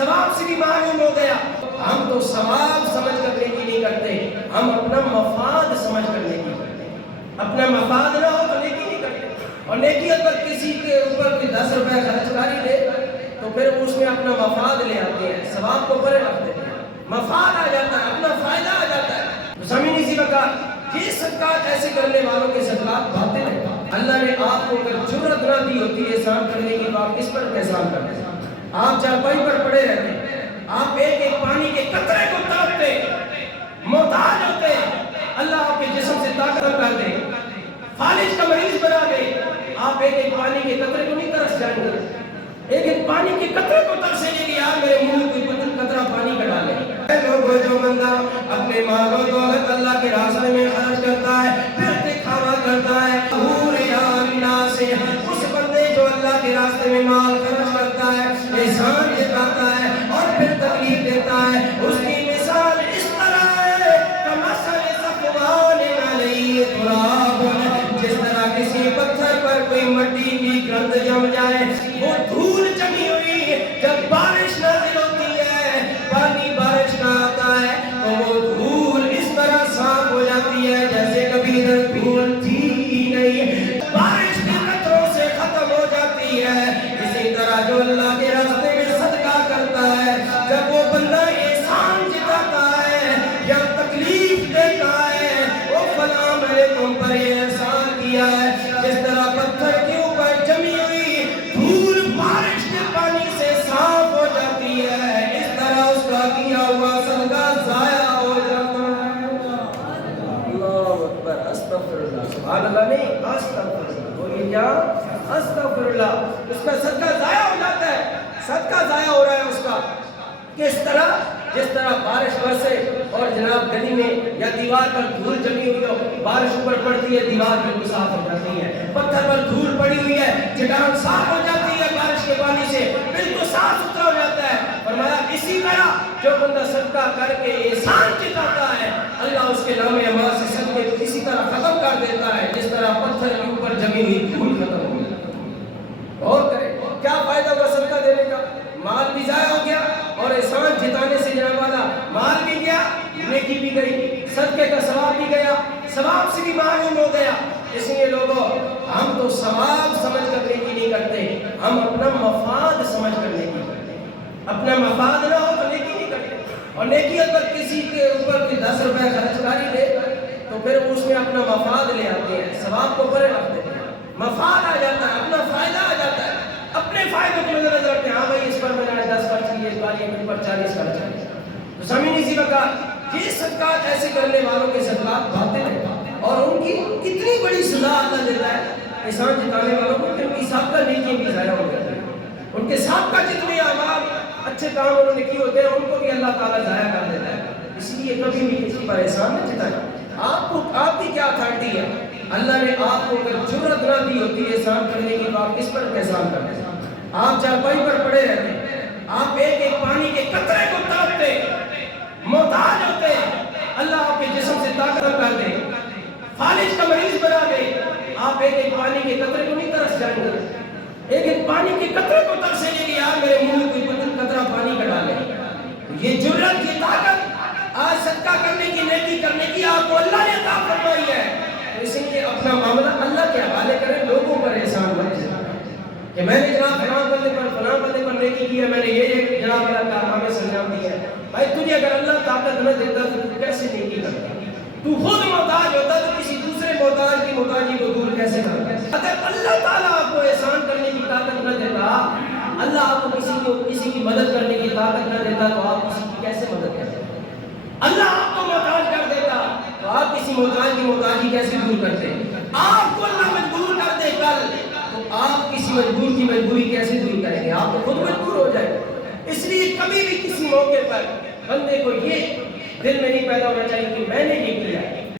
ثواب سے بھی معلوم ہو گیا ہم تو ثواب سمجھ کر نیکی نہیں کرتے، ہم اپنا مفاد سمجھ کر نیکی کرتے ہیں۔ اپنا مفاد نہ ہو تو نیکی نہیں کرتے، اور نیکی اگر کسی کے اوپر کوئی 10 روپے خرچ کاری دے تو پھر اس میں اپنا مفاد لے آتے ہیں، ثواب کو پرے رکھ دیتے ہیں، مفاد آ جاتا ہے، اپنا فائدہ آ جاتا ہے۔ تو سامعین اسی وقت یہ صدقات ایسے کرنے والوں کے صدقات باطل ہیں۔ اللہ نے آپ کو اگر جرأت نہ دی ہوتی ہے احسان کرنے کی تو آپ کس پر احسان کرتے ہیں؟ آپ چارپائی پر پڑے رہتے ہیں، آپ ایک ایک پانی کے قطرے کو تڑپتے محتاج ہوتے، اللہ آپ کے جسم سے طاقت کر دے، فالج کا مریض بنا دے، آپ ایک ایک پانی کے قطرے کو نہیں ترس جائیں گے؟ ایک ایک پانی کے قطرے کو ترسیں گے کہ یار میرے منہ میں کوئی قطرہ پانی کا ڈالے۔ لوگوں جو بندہ اپنے مال و دولت اللہ کے راستے میں خرچ کرتا ہے پھر دکھاوا کرتا ہے، اس بندے جو اللہ کے راستے میں مال خرچ کرتا ہے، احسان جتاتا ہے اور پھر تکلیف دیتا ہے، اس کی مثال اس طرح ہے کمثل صفوان علیہ تراب، جس طرح کسی پتھر پر کوئی مٹی کی گند جم جائے، وہ دھول جمی ہوئی، جب بارش نازل ہوتی ہے پانی بارش کا آتا ہے تو وہ دھول اس طرح صاف ہو جاتی ہے جیسے کبھی ادھر دھول تھی ہی نہیں، بارش کے قطروں سے ختم ہو جاتی ہے۔ اسی طرح جو اللہ کے راستے میں صدقہ کرتا ہے جب وہ بندہ احسان جتاتا ہے یا تکلیف دیتا ہے، وہ فلاں میں نے تم پر یہ احسان کیا ہے، جس طرح پتھر کے اوپر جمی ہوئی دھول بارش کے پانی سے صاف ہو جاتی ہے، اس طرح اس کا کیا ہوا صدقہ ضائع ہو جاتا ہے۔ اللہ اکبر، استغفر اللہ، سبحان اللہ نہیں، استغفر اللہ، بولیے کیا؟ استغفر اللہ۔ اس کا صدقہ ضائع ہو جاتا ہے، صدقہ ضائع ہو رہا ہے اس کا، کس طرح؟ جس طرح بارش برسے اور جناب گلی میں یا دیوار پر دھول جمی ہوئی ہو، بارش اوپر پڑتی ہے دیوار بالکل صاف ہو جاتی ہے، پتھر پر دھول پڑی ہوئی ہے چٹان صاف ہو جاتی ہے بارش کے پانی سے، بالکل صاف ستھرا ہو جاتا ہے۔ فرمایا اسی طرح جو بندہ صدقہ کر کے احسان جتاتا ہے اللہ اس کے نام اعمال سے صدقے کو اسی طرح ختم کر دیتا ہے جس طرح پتھر کے اوپر جمی ہوئی دھول ختم ہو جاتی ہے۔ غور کریں کیا فائدہ ہوا صدقہ دینے کا؟ مال بھی ضائع ہو گیا اور احسان جتانے سے جناب والا مال بھی گیا، نیکی بھی گئی، صدقے کا ثواب بھی گیا، ثواب سے بھی معلوم ہو گیا۔ اس لیے لوگوں ہم تو ثواب سمجھ کر نیکی نہیں کرتے، ہم اپنا مفاد سمجھ کر نیکی کرتے ہیں۔ اپنا مفاد نہ ہو تو نیکی نہیں کرتے، اور نیکی اگر کسی کے اوپر کوئی 10 روپے خرچ کاری دے تو پھر اس میں اپنا مفاد لے آتے ہیں، ثواب کو پرے رکھ دیتے ہیں، مفاد آ جاتا ہے، اپنا فائدہ آ جاتا ہے، اپنے فائدے کو نظر رکھتے ہیں، ہاں بھائی اس پر میں نے 10 خرچ کیے، اس بار یہ پر 40 خرچ کیے۔ تو سامعین اسی وقت یہ صدقات ایسے کرنے والوں کے صدقات باطل ہیں، اور ان کی اتنی بڑی سزا اللہ دیتا ہے احسان جتانے والوں کو کہ ان کی سابقہ نیکیاں بھی ضائع ہو جاتی ہیں، ان کے سابقہ جتنے اعمال اچھے کام انہوں نے کیے ہوتے ہیں ان کو بھی اللہ تعالیٰ ضائع کر دیتا ہے۔ اس لیے کبھی بھی کسی پر احسان نہ جتائیں۔ آپ کی کیا اتھارٹی ہے؟ اللہ نے آپ کو اگر جرأت نہ دی ہوتی ہے احسان کرنے کی تو آپ کس پر احسان کرتے ہیں؟ آپ چارپائی پر پڑے رہتے ہیں، آپ ایک ایک پانی کے قطرے کو تڑپتے محتاج ہوتے، اللہ آپ کے جسم سے طاقت کر دے، فالج کا مریض بنا دے، آپ ایک ایک پانی کے قطرے کو نہیں ترس جائیں گے؟ ایک ایک پانی کے قطرے کو ترسیں گے کہ یار میرے منہ میں کوئی قطرہ پانی کا ڈالے۔ یہ جرأت، یہ طاقت آج صدقہ کرنے کی، نیکی کرنے کی آپ کو اللہ نے عطا فرمائی ہے، اس لیے اپنا معاملہ اللہ کے حوالے کریں، لوگوں پر احسان مت جتائیں کہ میں نے جناب فلاں بندے پر نیکی کی ہے، میں نے یہ جناب اللہ کارنامے سے انجام دیا ہے۔ بھائی تجھے اگر اللہ طاقت نہ دیتا تو تو کیسے نیکی کرتا؟ تو خود محتاج ہوتا تو کسی دوسرے محتاج کی محتاجی کو دور کیسے کرتا؟ اگر اللہ تعالیٰ آپ کو احسان کرنے کی طاقت نہ دیتا، اللہ آپ کو کسی کی مدد کرنے کی طاقت نہ دیتا تو آپ کسی کی کیسے مدد کرتے؟ اللہ آپ کو محتاج کر دیتا تو آپ کسی محتاج کی محتاجی کیسے دور کرتے؟ آپ کو اللہ مجبور کر دے کل تو آپ کسی مجبور کی مجبوری کیسے دور کریں گے؟ آپ تو خود مجبور ہو جائے۔ اس لیے کبھی بھی کسی موقع پر بندے کو یہ دل میں نہیں پیدا ہونا چاہیے کہ میں نے یہ کیا،